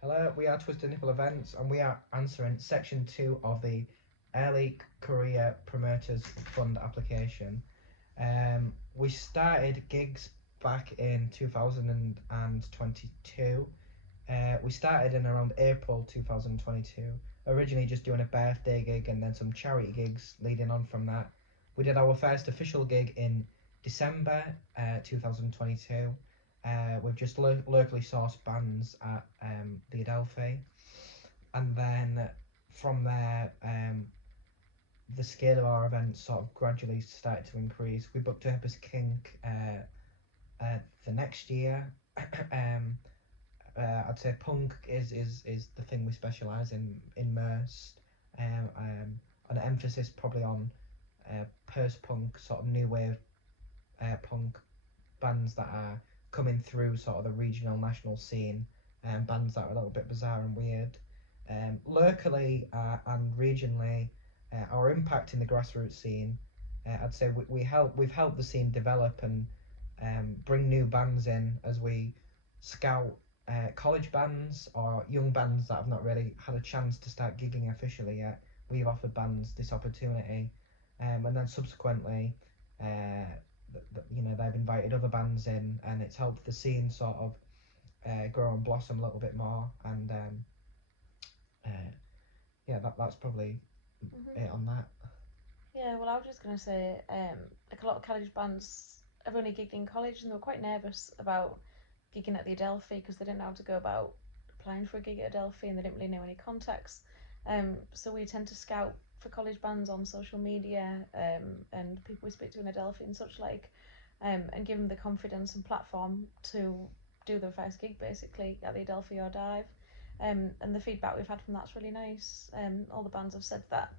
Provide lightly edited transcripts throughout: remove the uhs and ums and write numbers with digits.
Hello, we are Twisted Nipple Events and we are answering section 2 of the Early Career Promoters Fund application. We started gigs back in 2022. We started in around April 2022, originally just doing a birthday gig and then some charity gigs leading on from that. We did our first official gig in December 2022. We've just locally sourced bands at the Adelphi, and then from there, the scale of our events sort of gradually started to increase. We booked up as Kink the next year. I'd say punk is the thing we specialise in most. An emphasis probably on post-punk, sort of new wave punk bands that are coming through sort of the regional national scene, bands that are a little bit bizarre and weird. Locally and regionally, our impact in the grassroots scene, I'd say we've helped the scene develop and bring new bands in as we scout college bands or young bands that have not really had a chance to start gigging officially yet. We've offered bands this opportunity, and then subsequently, they've invited other bands in, and it's helped the scene sort of grow and blossom a little bit more. And yeah, that's probably it on that. Yeah, well, I was just gonna say, like a lot of college bands have only gigged in college, and they were quite nervous about gigging at the Adelphi because they didn't know how to go about applying for a gig at Adelphi, and they didn't really know any contacts. So we tend to scout for college bands on social media, and people we speak to in Adelphi and such like, and give them the confidence and platform to do their first gig basically at the Adelphi or Dive. And the feedback we've had from that's really nice. All the bands have said that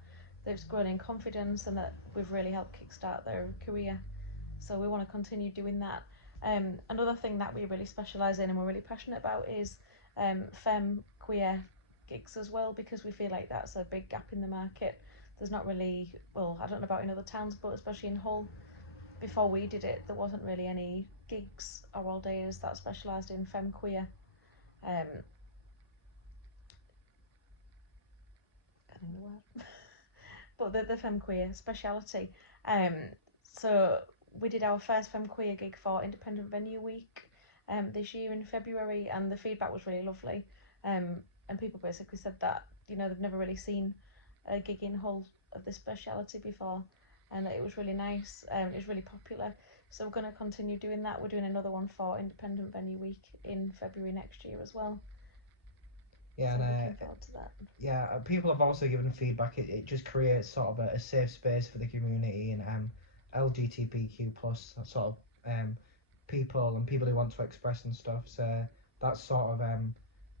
they've grown in confidence and that we've really helped kickstart their career. So we want to continue doing that. Another thing that we really specialise in and we're really passionate about is femme queer gigs as well, because we feel like that's a big gap in the market. There's not really, well, I don't know about in other towns, but especially in Hull, before we did it, there wasn't really any gigs or all days that specialised in femme queer. Um, Getting the word. But the femme queer speciality. Um, so we did our first femme queer gig for Independent Venue Week this year in February, and the feedback was really lovely. And people basically said that they've never really seen a gig in Hull of this speciality before, and that it was really nice. It was really popular. So we're going to continue doing that. We're doing another one for Independent Venue Week in February next year as well. Yeah, So and looking forward to that. yeah, people have also given feedback. It just creates sort of a safe space for the community and LGBTQ plus sort of people and people who want to express and stuff. So that's sort of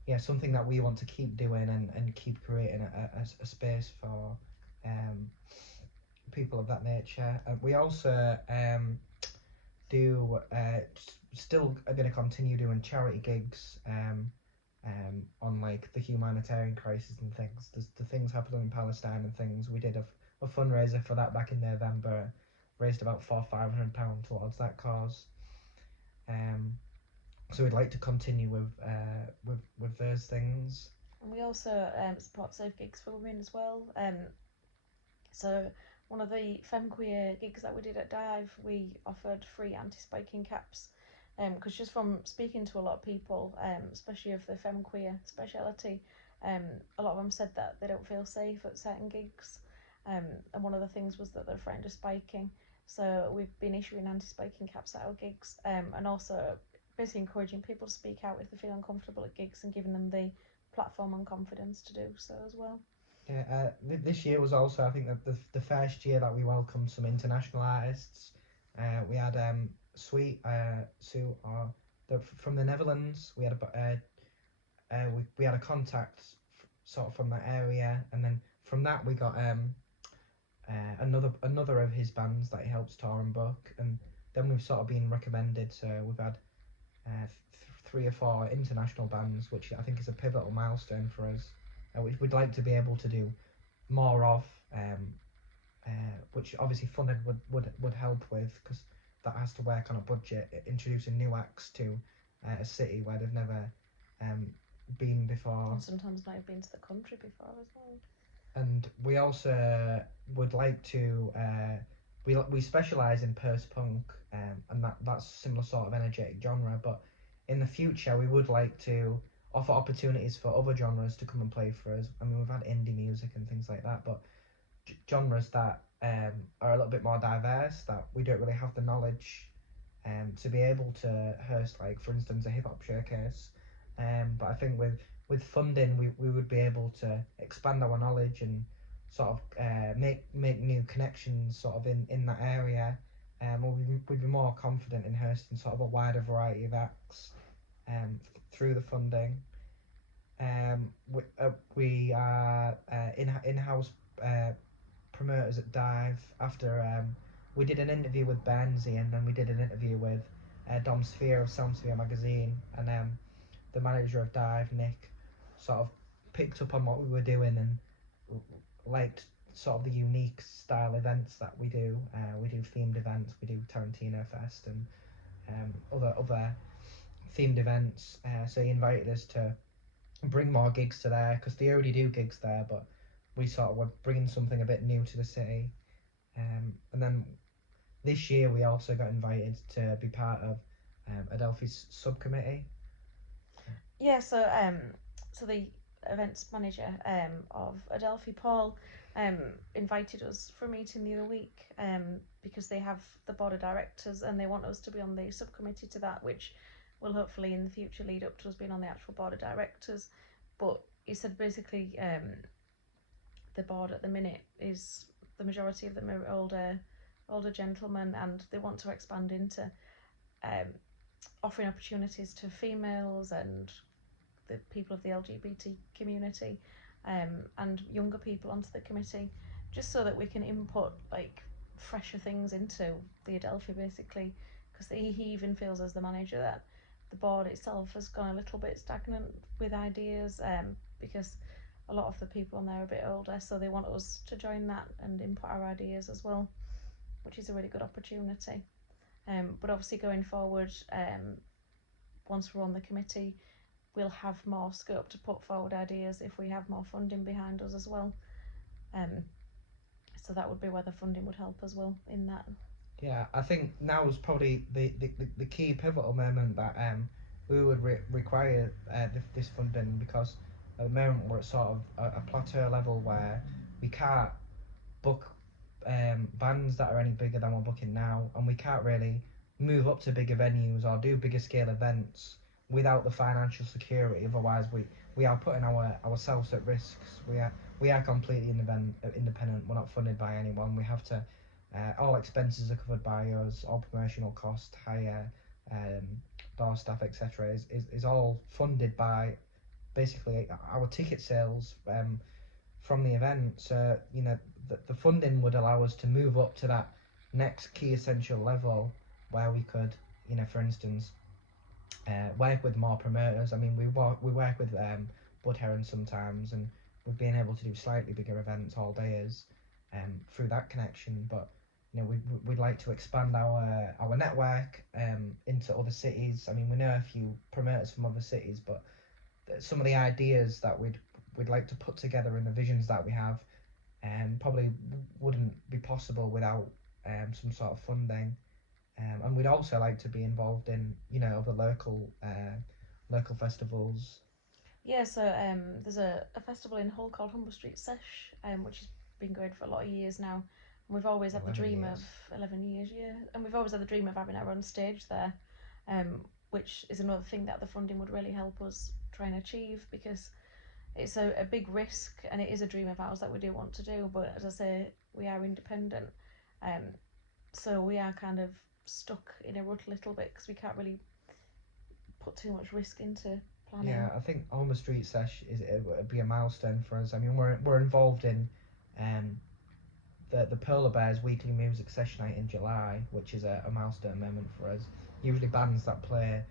yeah, something that we want to keep doing and keep creating a space for um, people of that nature. We also do still are going to continue doing charity gigs on like the humanitarian crisis and things. There's the things happening in Palestine and things. We did a fundraiser for that back in November, raised about £400-500 towards that cause. Um, so we'd like to continue with those things. And we also support safe gigs for women as well. So one of the femme queer gigs that we did at Dive, we offered free anti-spiking caps. Because just from speaking to a lot of people, especially of the femme queer speciality, a lot of them said that they don't feel safe at certain gigs. And one of the things was that they're frightened of spiking. So we've been issuing anti-spiking caps at our gigs, and also basically encouraging people to speak out if they feel uncomfortable at gigs and giving them the platform and confidence to do so as well. Yeah, this year was also, I think, that the first year that we welcomed some international artists. We had Sweet Sue from the Netherlands. We had we had a contact sort of from that area, and then from that we got another of his bands that he helps tour and book, and then we've sort of been recommended. So we've had 3 or 4 international bands, which I think is a pivotal milestone for us, which we'd like to be able to do more of, which obviously funding would help with, because that has to work on a budget. Introducing new acts to a city where they've never been before. And sometimes not have been to the country before as well. And we also would like to we specialize in post punk, and that's a similar sort of energetic genre, but in the future we would like to offer opportunities for other genres to come and play for us. I mean, we've had indie music and things like that, but genres that are a little bit more diverse, that we don't really have the knowledge to be able to host, like for instance a hip hop showcase. But I think with funding, we would be able to expand our knowledge and sort of make new connections sort of in that area. We'd be more confident in hosting sort of a wider variety of acts through the funding. We are in-house promoters at Dive. After we did an interview with Benzie, and then we did an interview with Dom Sphere of Soundsphere magazine, and the manager of Dive, Nick, sort of picked up on what we were doing and liked sort of the unique style events that we do. We do themed events, we do Tarantino Fest and other themed events. So he invited us to bring more gigs to there, because they already do gigs there, but we sort of were bringing something a bit new to the city. And then this year we also got invited to be part of Adelphi's subcommittee. Yeah, so the events manager of Adelphi, Paul, invited us for a meeting the other week because they have the board of directors and they want us to be on the subcommittee to that, which will hopefully in the future lead up to us being on the actual board of directors. But he said basically the board at the minute is, the majority of them are older gentlemen, and they want to expand into offering opportunities to females and the people of the LGBT community and younger people onto the committee, just so that we can input like fresher things into the Adelphi basically, because he even feels as the manager that the board itself has gone a little bit stagnant with ideas because a lot of the people on there are a bit older, so they want us to join that and input our ideas as well, which is a really good opportunity. But obviously going forward, once we're on the committee, we'll have more scope to put forward ideas if we have more funding behind us as well. So that would be where the funding would help as well in that. Yeah, I think now is probably the key pivotal moment that we would require this funding, because at the moment we're at sort of a plateau level where we can't book bands that are any bigger than we're booking now, and we can't really move up to bigger venues or do bigger scale events without the financial security. Otherwise, we are putting ourselves at risks. We are completely independent. We're not funded by anyone. We have to. All expenses are covered by us. All promotional cost, hire, door staff, etc. is all funded by basically our ticket sales from the event. So the funding would allow us to move up to that next key essential level where we could, for instance, work with more promoters. I mean, we work with Bud Heron sometimes, and we've been able to do slightly bigger events all days through that connection. But we'd like to expand our network into other cities. I mean, we know a few promoters from other cities, but some of the ideas that we'd like to put together and the visions that we have probably wouldn't be possible without some sort of funding. And we'd also like to be involved in other local festivals. Yeah, so there's a festival in Hull called Humber Street Sesh, which has been going for a lot of years now. And we've always had the dream of 11 years, yeah. And we've always had the dream of having our own stage there, which is another thing that the funding would really help us try and achieve, because it's a big risk and it is a dream of ours that we do want to do. But as I say, we are independent, so we are kind of stuck in a rut a little bit because we can't really put too much risk into planning. Yeah, I think Humber Street Sesh would be a milestone for us. I mean, we're involved in the Polar Bears weekly music session night in July, which is a milestone moment for us. Usually bands that play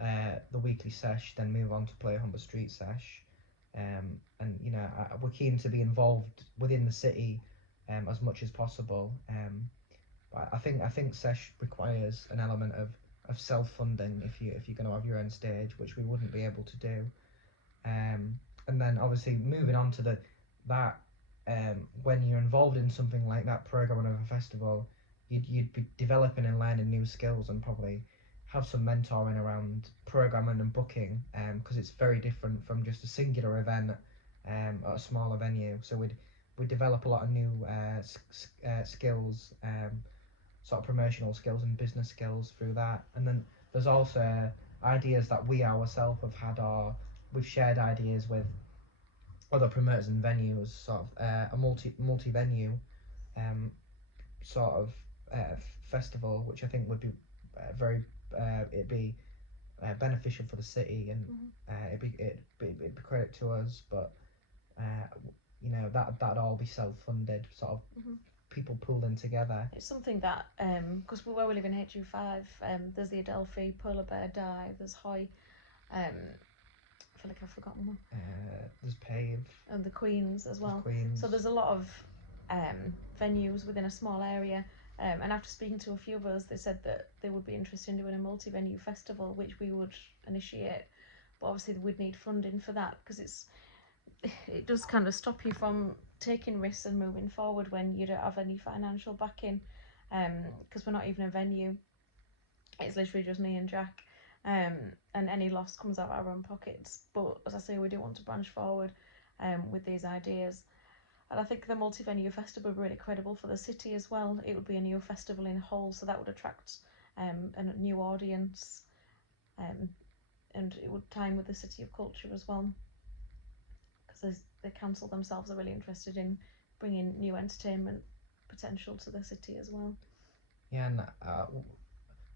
the weekly sesh then move on to play Humber Street Sesh, and we're keen to be involved within the city as much as possible. But I think sesh requires an element of self-funding if you're going to have your own stage, which we wouldn't be able to do. And then obviously moving on to that when you're involved in something like that, programming of a festival, you'd be developing and learning new skills and probably have some mentoring around programming and booking, because it's very different from just a singular event at a smaller venue. So we'd develop a lot of new skills, sort of promotional skills and business skills through that. And then there's also ideas that we ourselves have had, or we've shared ideas with other promoters and venues, sort of a multi venue sort of festival, which I think would be very it'd be beneficial for the city, and it'd be credit to us, but that'd all be self-funded, sort of people pooling together. It's something that, because where we live in HU5, there's the Adelphi, Polar Bear Dive, there's Hoy, I feel like I've forgotten one. There's Pave. And the Queens as well. Queens. So there's a lot of venues within a small area. And after speaking to a few of us, they said that they would be interested in doing a multi-venue festival, which we would initiate. But obviously we'd need funding for that, because it does kind of stop you from taking risks and moving forward when you don't have any financial backing. Because we're not even a venue. It's literally just me and Jack. And any loss comes out of our own pockets. But as I say, we do want to branch forward with these ideas. And I think the multi-venue festival would be really credible for the city as well. It would be a new festival in Hull, so that would attract a new audience, and it would tie in with the City of Culture as well, because the council themselves are really interested in bringing new entertainment potential to the city as well. Yeah, and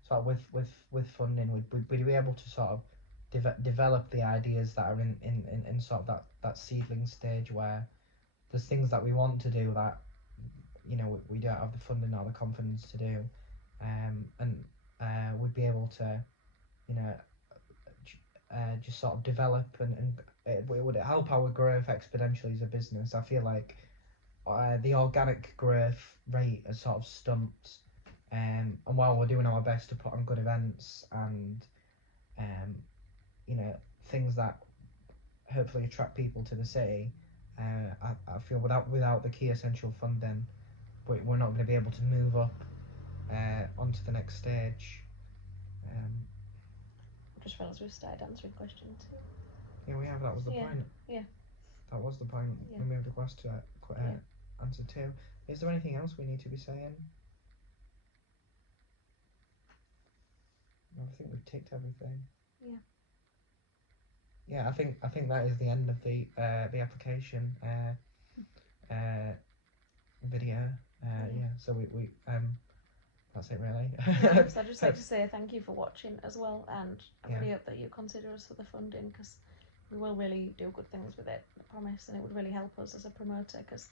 sort of with funding, we'd be able to sort of develop the ideas that are in sort of that seedling stage, where there's things that we want to do that we don't have the funding or the confidence to do, and we'd be able to just sort of develop, and it would help our growth exponentially as a business. I feel like the organic growth rate has sort of stumped, and while we're doing our best to put on good events and things that hopefully attract people to the city, I feel without the key essential funding, we're not going to be able to move up onto the next stage. I just realised we've started answering question 2. Yeah, we have. That was the point. Yeah. That was the point. Yeah. We moved across to answer 2. Is there anything else we need to be saying? I think we've ticked everything. Yeah. Yeah, I think that is the end of the application video. Yeah. So we that's it really. Yeah, so I'd just like to say thank you for watching as well, and I really hope that you consider us for the funding, because we will really do good things with it, I promise, and it would really help us as a promoter, because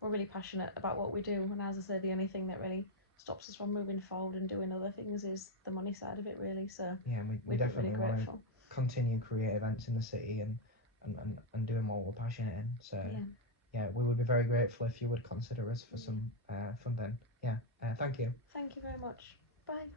we're really passionate about what we do, and as I say, the only thing that really stops us from moving forward and doing other things is the money side of it, really. So yeah, we definitely really want to continue create events in the city and doing what we're passionate in. So yeah, we would be very grateful if you would consider us for some funding. Yeah, thank you. Thank you very much. Bye.